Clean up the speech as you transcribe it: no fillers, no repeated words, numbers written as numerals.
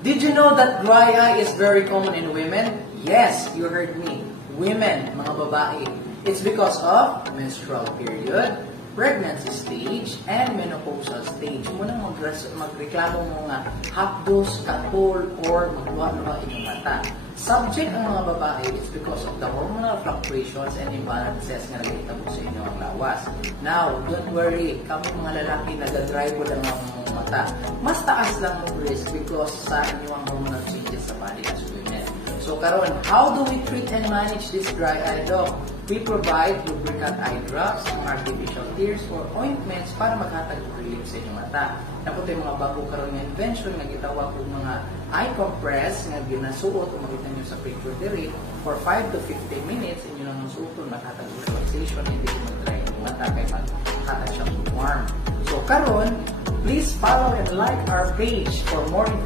Did you know that dry eye is very common in women? Yes, you heard me. Women, mga babae. It's because of menstrual period, pregnancy stage, and menopausal stage. Munang magreklamo mo nga hapdos, katol, or magluwa-luwa inyong mata. Subject ang mga babae is because of the hormonal fluctuations and imbalances nga nagitabo sa inyong lawas. Now, don't worry, kami mga lalaki nag-dry po lang ang mga mata. Mas taas lang ang risk because sa inyong hormonal changes sa body as women. So karon, how do we treat and manage this dry eye, doc? We provide lubricant eye drops, artificial tears, or ointments para maghatag og relief sa inyong mata. Napunta yung mga bago karon nga invention nga gitawag og mga eye compress nga ginasuot o makita nyo sa picture diri for 5 to 15 minutes inyo lang suoton maghatag og relaxation, hindi ko mag-dry ang mata kay maghatag siya og warm. So karon, please follow and like our page for more information.